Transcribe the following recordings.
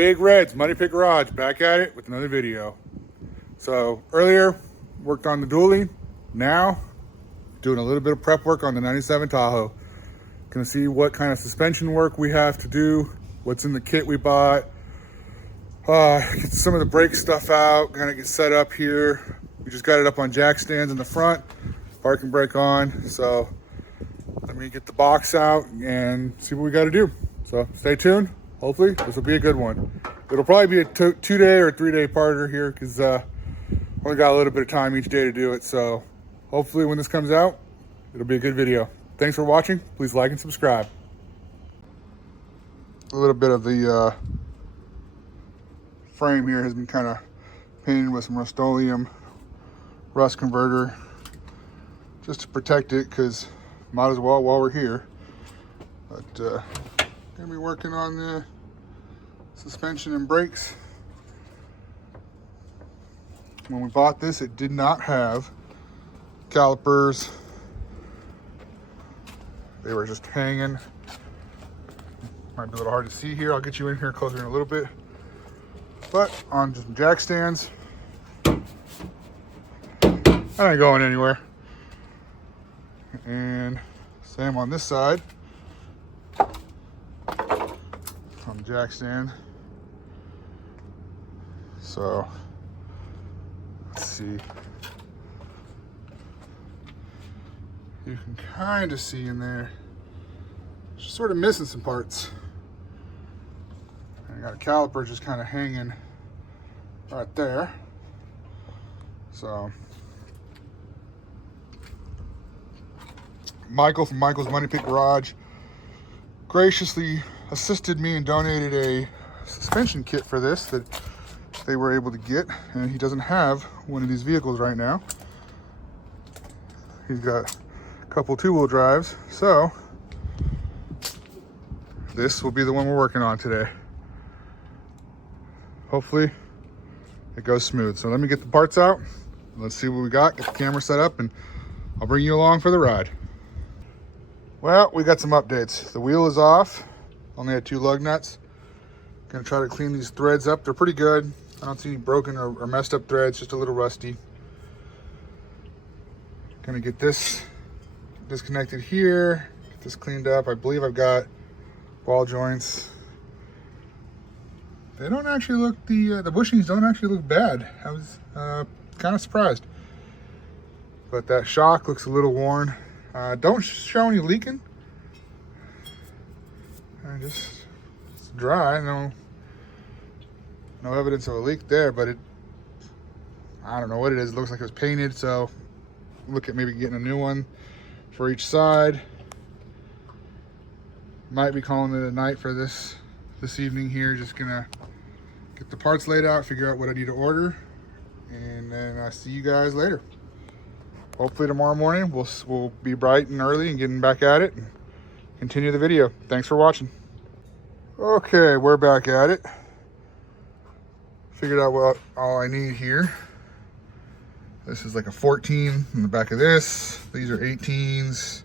Big Reds, Money Pit Garage, back at it with another video. So earlier, worked on the dually. Now, doing a little bit of prep work on the 97 Tahoe. Gonna see what kind of suspension work we have to do, what's in the kit we bought. Get some of the brake stuff out, kind of get set up here. We just got it up on jack stands in the front, parking brake on. So let me get the box out and see what we got to do. So stay tuned. Hopefully this will be a good one. It'll probably be a 2-day or 3-day parter here because only got a little bit of time each day to do it. So hopefully when this comes out, it'll be a good video. Thanks for watching. Please like and subscribe. A little bit of the frame here has been kind of painted with some Rust-Oleum rust converter just to protect it, because might as well while we're here. But gonna be working on the suspension and brakes. When we bought this, it did not have calipers. They were just hanging. Might be a little hard to see here. I'll get you in here closer in a little bit. But on just jack stands, that ain't going anywhere. And same on this side, on the jack stand. So let's see. You can kind of see in there, just sort of missing some parts. I got a caliper just kind of hanging right there. So Michael from Michael's Money Pit Garage graciously assisted me and donated a suspension kit for this that they were able to get, and he doesn't have one of these vehicles right now. He's got a couple 2-wheel drives, so this will be the one we're working on today. Hopefully it goes smooth. So let me get the parts out. Let's see what we got. Get the camera set up and I'll bring you along for the ride. Well, we got some updates. The wheel is off. Only had 2 lug nuts. Gonna try to clean these threads up. They're pretty good. I don't see any broken or messed up threads, just a little rusty. Gonna get this disconnected here. Get this cleaned up. I believe I've got ball joints. They don't actually look, the bushings don't actually look bad. I was kind of surprised. But that shock looks a little worn. Don't show any leaking. It's dry. No evidence of a leak there, but I don't know what it is. It looks like it was painted, so look at maybe getting a new one for each side. Might be calling it a night for this evening here. Just gonna get the parts laid out, figure out what I need to order, and then I'll see you guys later. Hopefully tomorrow morning we'll be bright and early and getting back at it and continue the video. Thanks for watching. Okay, we're back at it. Figured out what all I need here. This is like a 14 in the back of this. These are 18s,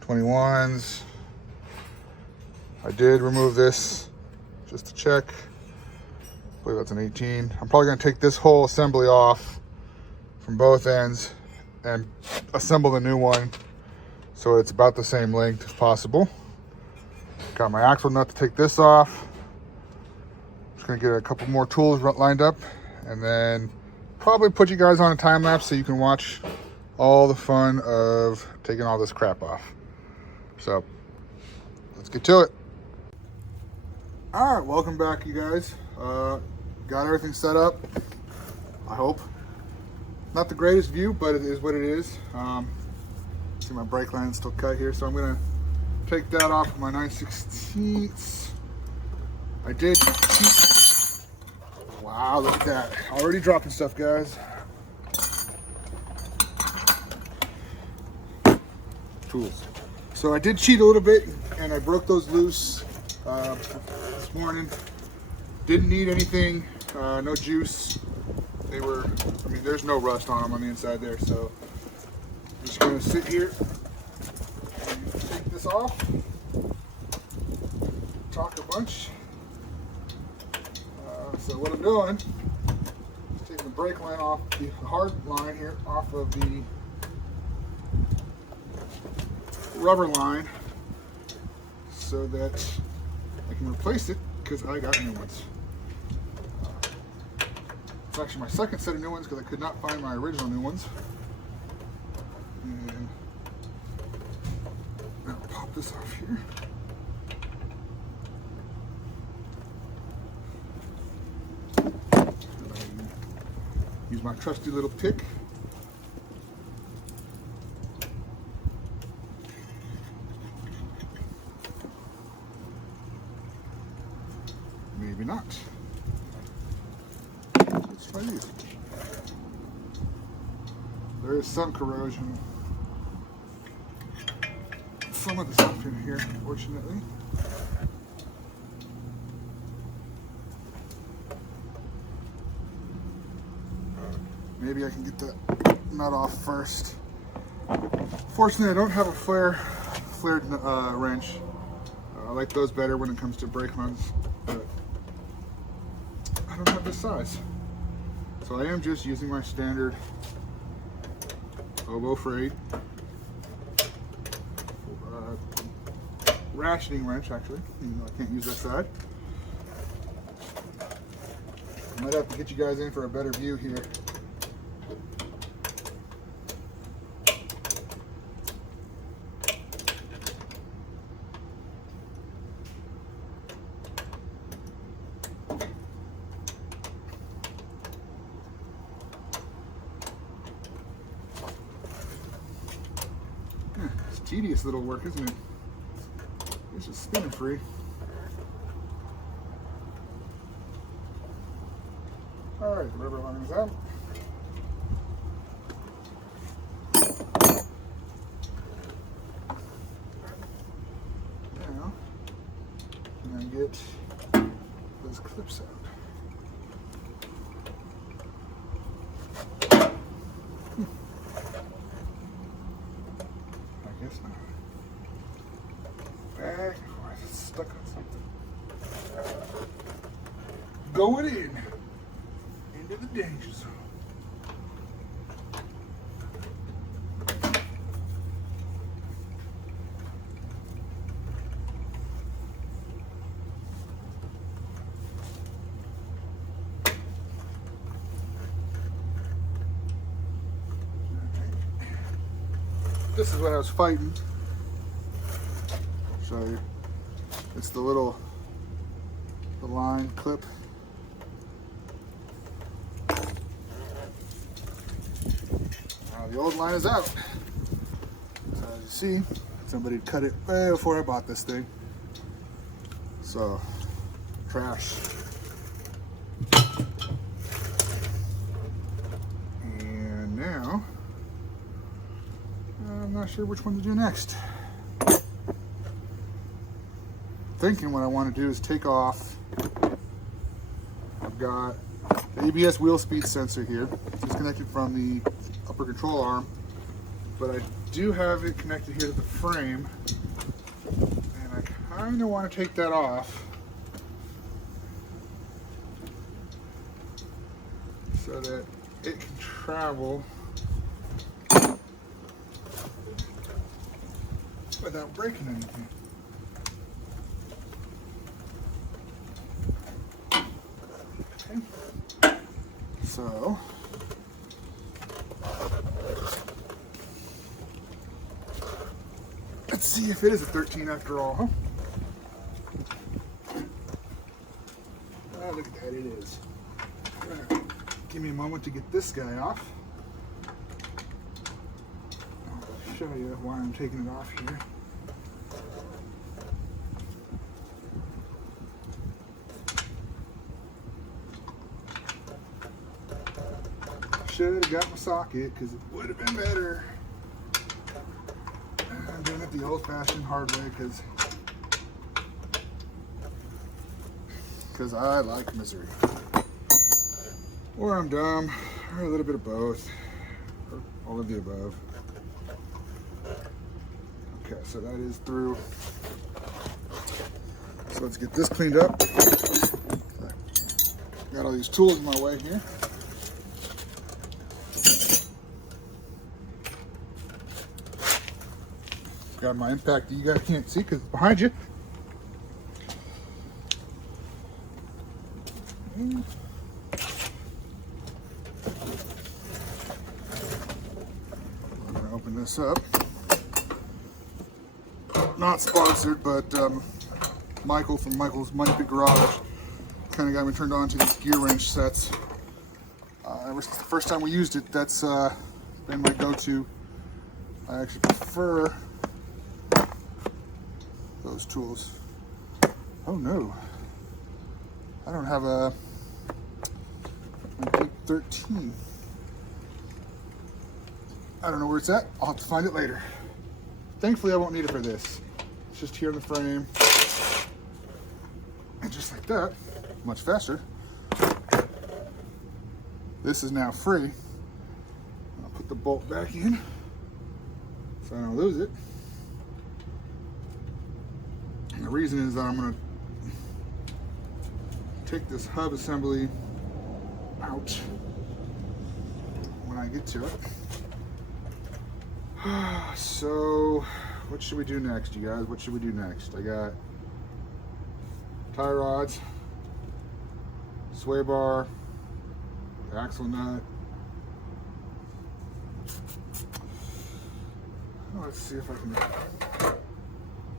21s. I did remove this just to check. I believe that's an 18. I'm probably gonna take this whole assembly off from both ends and assemble the new one so it's about the same length as possible. Got my axle nut to take this off. Just gonna get a couple more tools lined up and then probably put you guys on a time lapse so you can watch all the fun of taking all this crap off. So let's get to it. All right, welcome back, you guys. Got everything set up, I hope. Not the greatest view, but it is what it is. See my brake line is still cut here, so I'm gonna take that off with my 9/16. I did cheat. Wow, look at that. Already dropping stuff, guys. Tools. So I did cheat a little bit, and I broke those loose this morning. Didn't need anything, no juice. They were, I mean, there's no rust on them on the inside there, so I'm just gonna sit here and take this off, talk a bunch, So what I'm doing is taking the brake line off, the hard line here off of the rubber line so that I can replace it because I got new ones. It's actually my second set of new ones because I could not find my original new ones. And I'll pop this off here. Use my trusty little pick. Maybe not. Let's try these. There is some corrosion. Some of the stuff in here, unfortunately. Maybe I can get that nut off first. Fortunately, I don't have a flared wrench. I like those better when it comes to brake runs, but I don't have this size. So I am just using my standard oboe freight ratcheting wrench, actually. Even though I can't use that side. I might have to get you guys in for a better view here. It's tedious little work, isn't it? It's just spinning free. Alright, the rubber line is out. Now, can I get those clips out? I guess not. Back and forth, it's stuck on something. Going into the danger zone. This is what I was fighting. I'll show you. It's the line clip. Now the old line is out. So as you see, somebody cut it way before I bought this thing. So, trash. And now, I'm not sure which one to do next. Thinking what I want to do is take off. I've got the ABS wheel speed sensor here. It's disconnected from the upper control arm, but I do have it connected here to the frame, and I kind of want to take that off so that it can travel without breaking anything. Okay. So let's see if it is a 13 after all, huh? Oh, look at that, it is. Give me a moment to get this guy off. I'll show you why I'm taking it off here. Should have got my socket because it would have been better. I'm doing it the old-fashioned hard way because I like misery. Or I'm dumb, or a little bit of both, or all of the above. Okay, so that is through. So let's get this cleaned up. Got all these tools in my way here. Got my impact that you guys can't see because it's behind you. I'm gonna open this up. Not sponsored, but Michael from Michael's Money Pit Garage kind of got me turned on to these gear wrench sets. Ever since the first time we used it, that's been my go-to. I actually prefer those tools. Oh no, I don't have a K1500. I don't know where it's at. I'll have to find it later. Thankfully, I won't need it for this. It's just here in the frame. And just like that, much faster. This is now free. I'll put the bolt back in so I don't lose it. And the reason is that I'm going to take this hub assembly out when I get to it. So, what should we do next, you guys? What should we do next? I got tie rods, sway bar, axle nut. Let's see if I can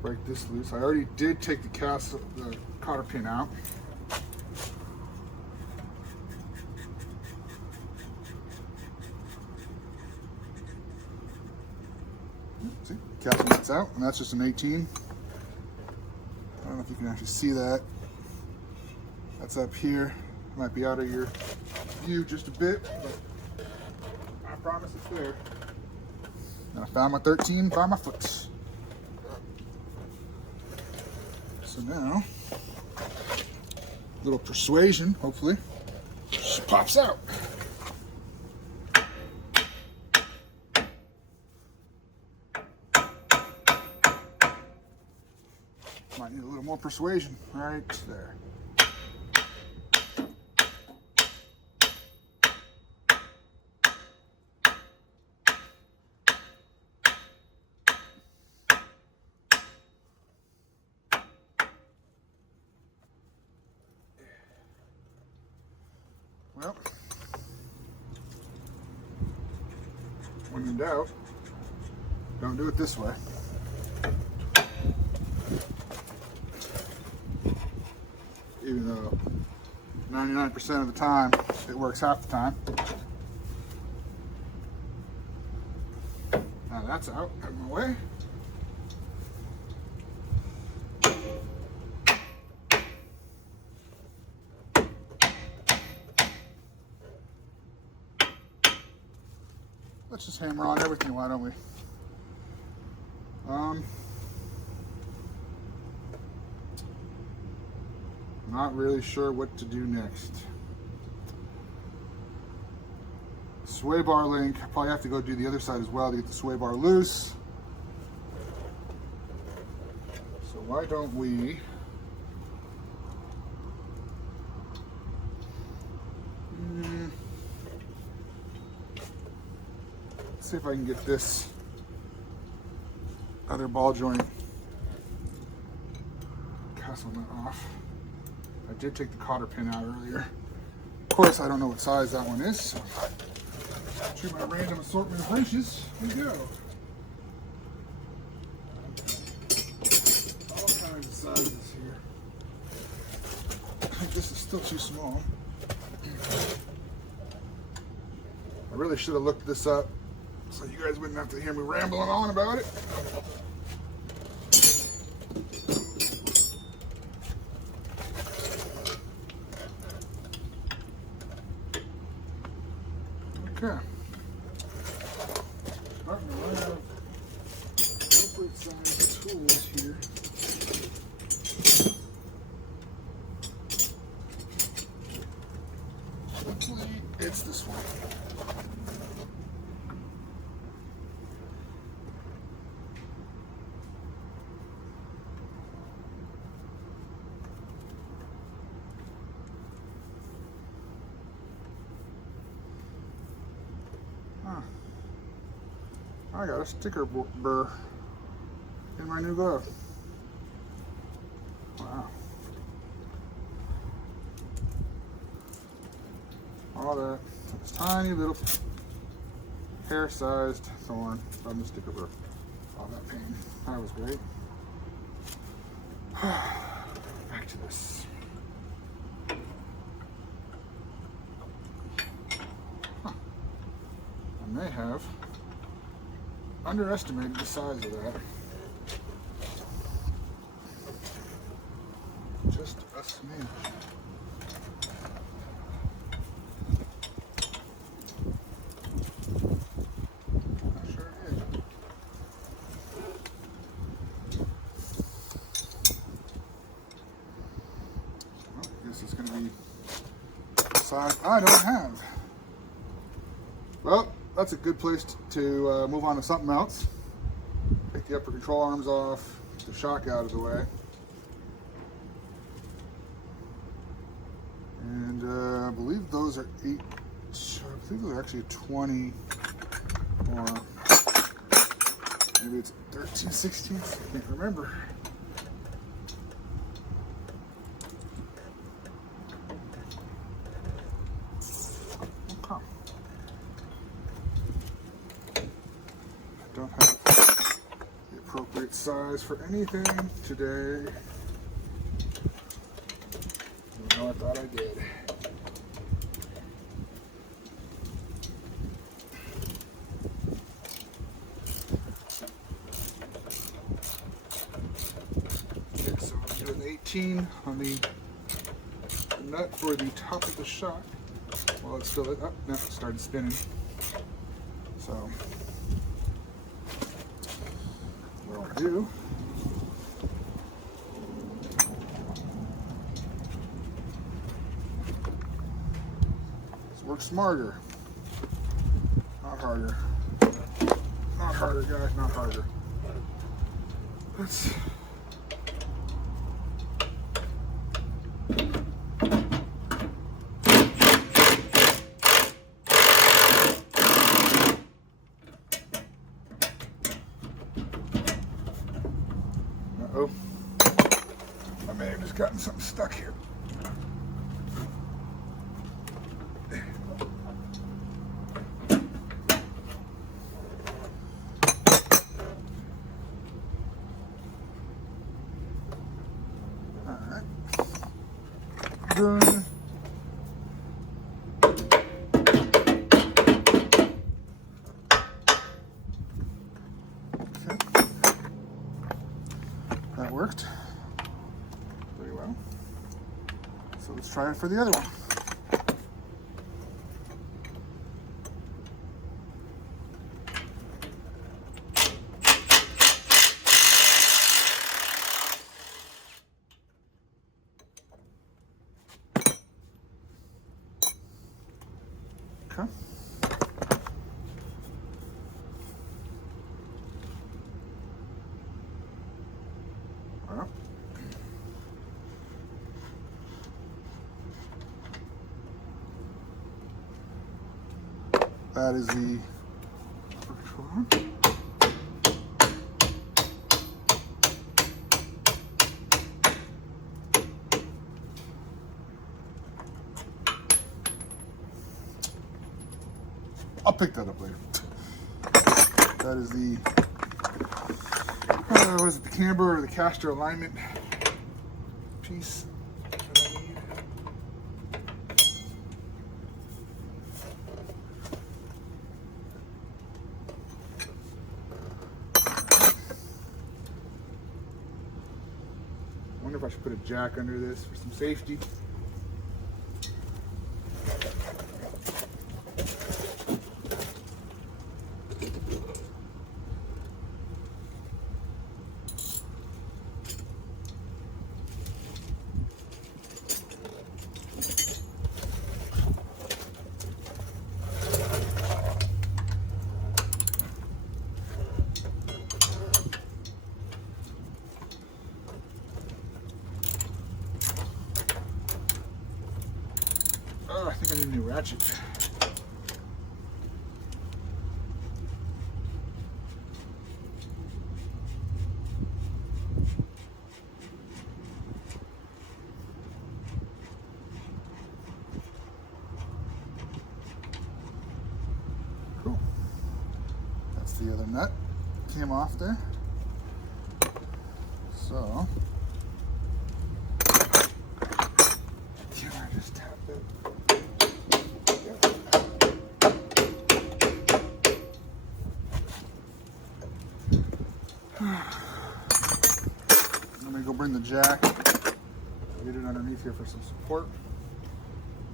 break this loose. I already did take the cotter pin out. See, castle nut's out, and that's just an 18. I don't know if you can actually see that. That's up here. Might be out of your view just a bit, but I promise it's there. And I found my 13 by my foot. So now, a little persuasion, hopefully, just pops out. Might need a little more persuasion right there. Well, when in doubt, don't do it this way. Even though 99% of the time it works half the time. Now that's out of my way. Let's just hammer on everything, why don't we? Not really sure what to do next. Sway bar link, I probably have to go do the other side as well to get the sway bar loose. So why don't we let's see if I can get this other ball joint castle nut off. I did take the cotter pin out earlier. Of course, I don't know what size that one is, so to my random assortment of wrenches, we go. All kinds of sizes here. I think this is still too small. I really should have looked this up so you guys wouldn't have to hear me rambling on about it. Okay. Starting to run out of appropriate size tools here. Hopefully it's this one. I got a sticker burr in my new glove. Wow. All that. This tiny little hair-sized thorn from the sticker burr. All that pain. That was great. Back to this. Huh. I may have underestimated the size of that. Just a smidge. I sure did. Well, I guess it's going to be the size I don't have. Well, that's a good place to move on to something else. Take the upper control arms off, get the shock out of the way. And I believe those are 8, I think those are actually 20, or maybe it's 13, 16, I can't remember. Okay. Don't have the appropriate size for anything today. Even though I thought I did. Okay, so I'm doing 18 on the nut for the top of the shock. Well, it's still up. Now it started spinning. So what I'll do is work smarter, not harder. Not harder, guys, not harder. Let's uh-oh. I may have just gotten something stuck here. Alright. Done. That worked very well. So let's try it for the other one. Okay. Well, that is the control arm. I'll pick that up later. That is the was it the camber or the caster alignment piece that I need. I wonder if I should put a jack under this for some safety. Oh, I think I need a new ratchet. The nut came off there. So, can I just tap it? Let me go bring the jack, get it underneath here for some support.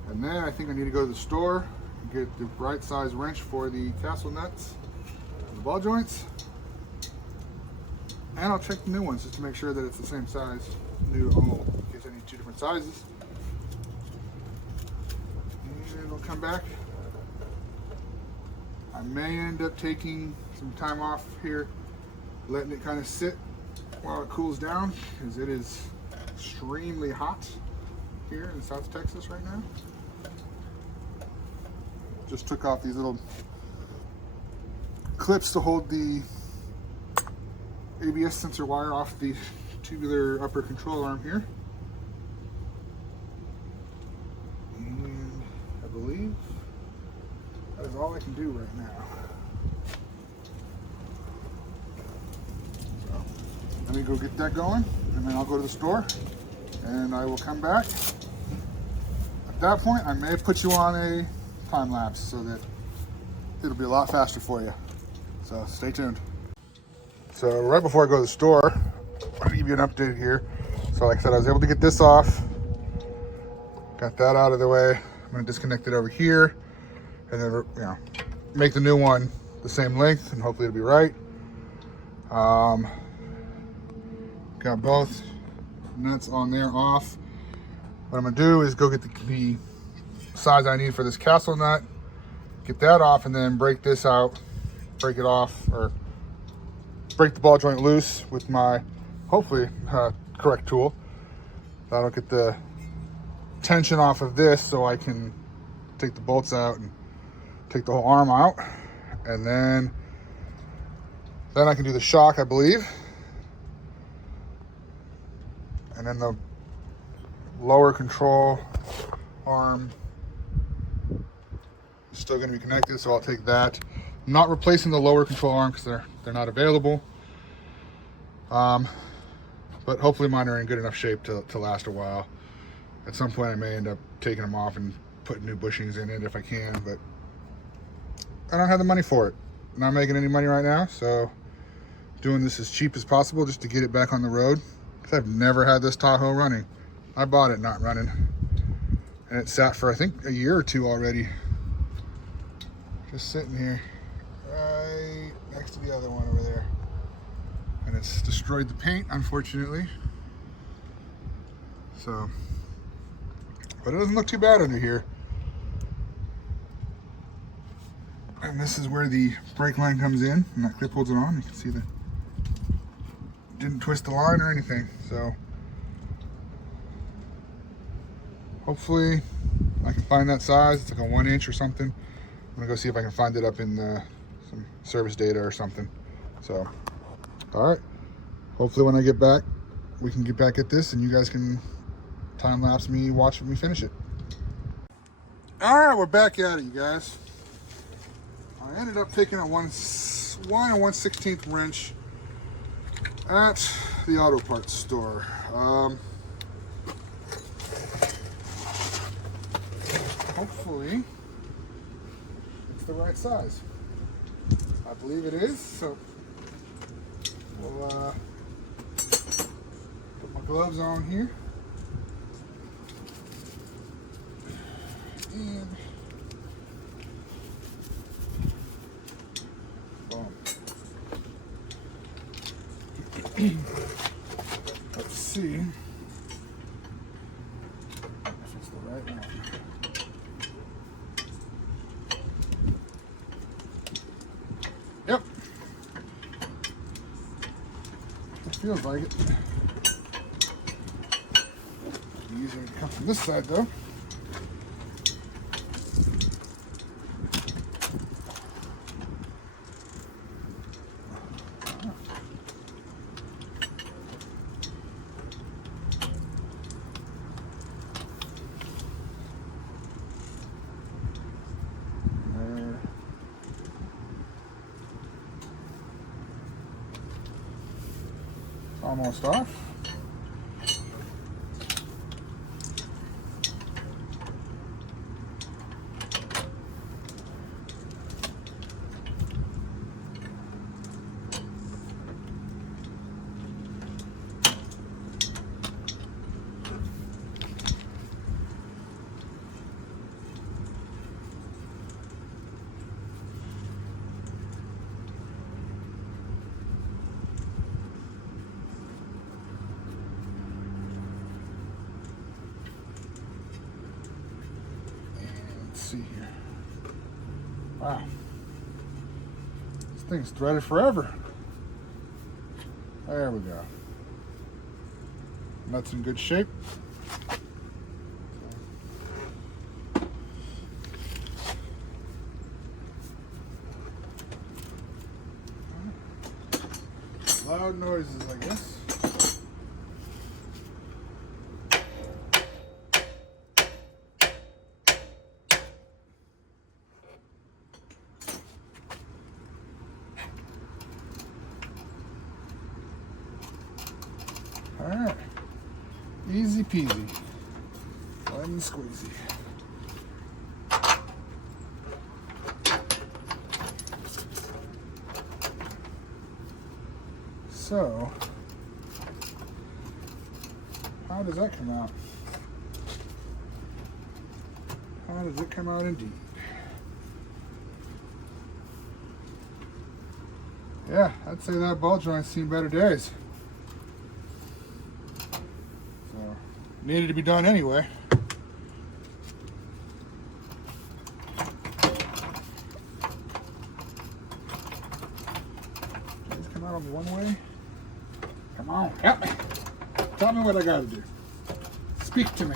And then I think I need to go to the store and get the right size wrench for the castle nuts and the ball joints. And I'll check the new ones just to make sure that it's the same size, new old, in case I need two different sizes. And we'll come back. I may end up taking some time off here, letting it kind of sit while it cools down, because it is extremely hot here in South Texas right now. Just took off these little clips to hold the ABS sensor wire off the tubular upper control arm here. And I believe that is all I can do right now. So let me go get that going, and then I'll go to the store and I will come back. At that point, I may put you on a time lapse so that it'll be a lot faster for you. So stay tuned. So right before I go to the store, I'll give you an update here. So like I said, I was able to get this off. Got that out of the way. I'm gonna disconnect it over here and then, make the new one the same length and hopefully it'll be right. Got both nuts on there off. What I'm gonna do is go get the size I need for this castle nut, get that off, and then break this out, break it off, or break the ball joint loose with my, hopefully, correct tool. That'll get the tension off of this so I can take the bolts out and take the whole arm out. And then I can do the shock, I believe. And then the lower control arm is still going to be connected, so I'll take that. I'm not replacing the lower control arm because they're not available. But hopefully mine are in good enough shape to last a while. At some point I may end up taking them off and putting new bushings in it if I can, but I don't have the money for it. I'm not making any money right now, so doing this as cheap as possible just to get it back on the road, because I've never had this Tahoe running. I bought it not running, and it sat for I think a year or two already, just sitting here right next to the other one over there, and it's destroyed the paint, unfortunately. So, but it doesn't look too bad under here. And this is where the brake line comes in, and that clip holds it on. You can see that didn't twist the line or anything. So hopefully I can find that size. It's like a 1 inch or something. I'm gonna go see if I can find it up in some service data or something. So, all right. Hopefully when I get back, we can get back at this and you guys can time lapse me watching me finish it. All right, we're back at it, you guys. I ended up taking a 1/16 wrench at the auto parts store. Hopefully it's the right size. I believe it is, so we'll put my gloves on here. And boom. Let's see if it's the right one. Yep. It feels like it. Easier to come from this side though. almost off. See here. Wow. This thing's threaded forever. There we go. Nuts in good shape. Loud noises, I guess. All right, easy peasy, lemon squeezy. So, how does that come out? How does it come out indeed? Yeah, I'd say that ball joint's seen better days. Needed to be done anyway. These come out on one way. Come on, help me. Tell me what I gotta do. Speak to me.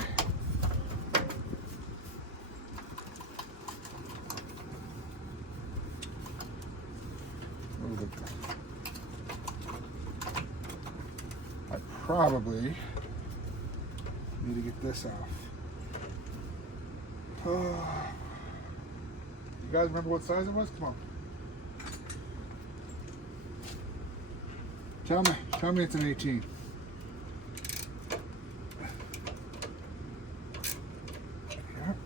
I probably need to get this off. You guys remember what size it was? Come on. Tell me it's an 18. Yep.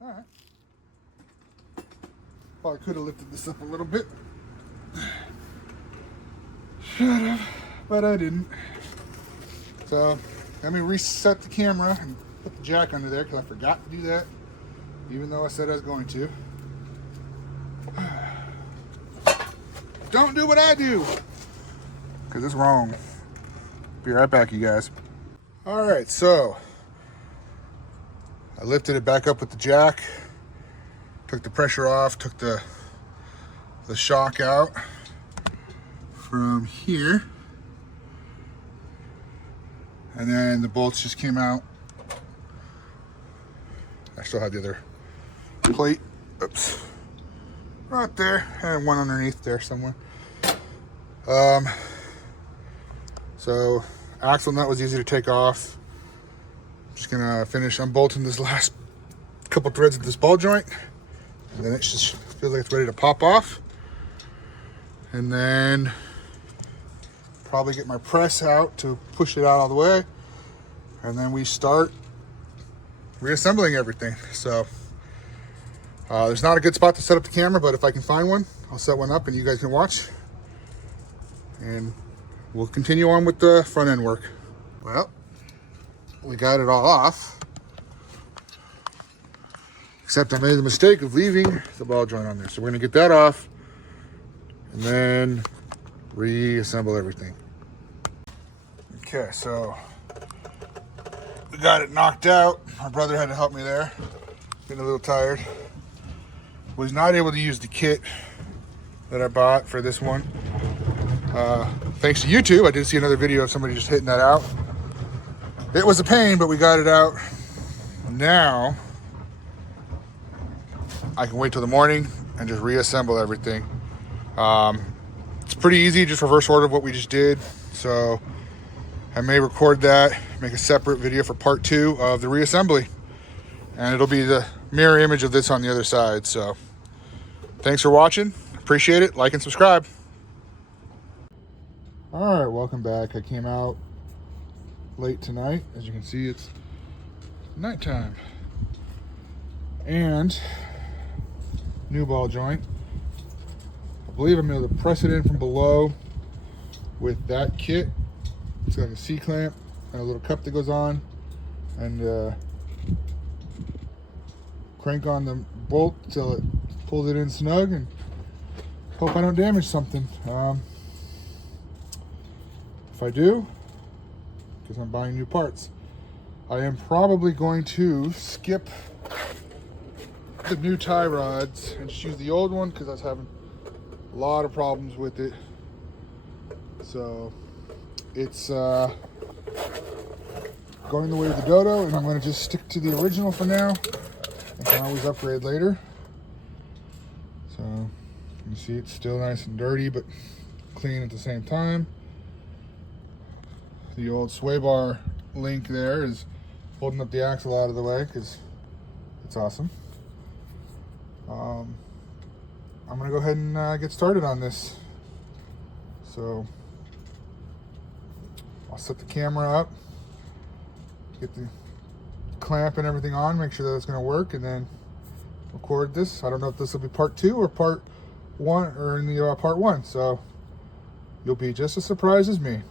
All right. Probably could have lifted this up a little bit. Should have, but I didn't. So let me reset the camera and put the jack under there because I forgot to do that, even though I said I was going to. Don't do what I do, because it's wrong. Be right back, you guys. All right, so I lifted it back up with the jack, took the pressure off, took the shock out from here, and then the bolts just came out. I still have the other plate, oops, right there, and one underneath there somewhere. So axle nut was easy to take off. I'm just gonna finish unbolting this last couple threads of this ball joint, and then it just feels like it's ready to pop off. And then probably get my press out to push it out all the way, and then we start reassembling everything. So there's not a good spot to set up the camera, but if I can find one, I'll set one up and you guys can watch, and we'll continue on with the front end work. Well, we got it all off, except I made the mistake of leaving the ball joint on there. So we're gonna get that off and then reassemble everything. Okay, so we got it knocked out. My brother had to help me there, getting a little tired. Was not able to use the kit that I bought for this one. Thanks to YouTube, I did see another video of somebody just hitting that out. It was a pain, but we got it out. Now, I can wait till the morning and just reassemble everything. It's pretty easy, just reverse order of what we just did. So I may record that, make a separate video for part 2 of the reassembly. And it'll be the mirror image of this on the other side. So thanks for watching. Appreciate it. Like and subscribe. All right, welcome back. I came out late tonight. As you can see, it's nighttime. And new ball joint. I believe I'm able to press it in from below with that kit. It's got a C-clamp and a little cup that goes on, and crank on the bolt till it pulls it in snug, and hope I don't damage something. If I do, because I'm buying new parts, I am probably going to skip the new tie rods and just use the old one because I was having a lot of problems with it. So it's going the way of the Dodo, and I'm going to just stick to the original for now. I can always upgrade later. So you see it's still nice and dirty, but clean at the same time. The old sway bar link there is holding up the axle out of the way because it's awesome. I'm gonna go ahead and get started on this. So I'll set the camera up, get the clamp and everything on, make sure that it's gonna work, and then record this. I don't know if this will be part 2 or part 1, or in the part 1. So you'll be just as surprised as me.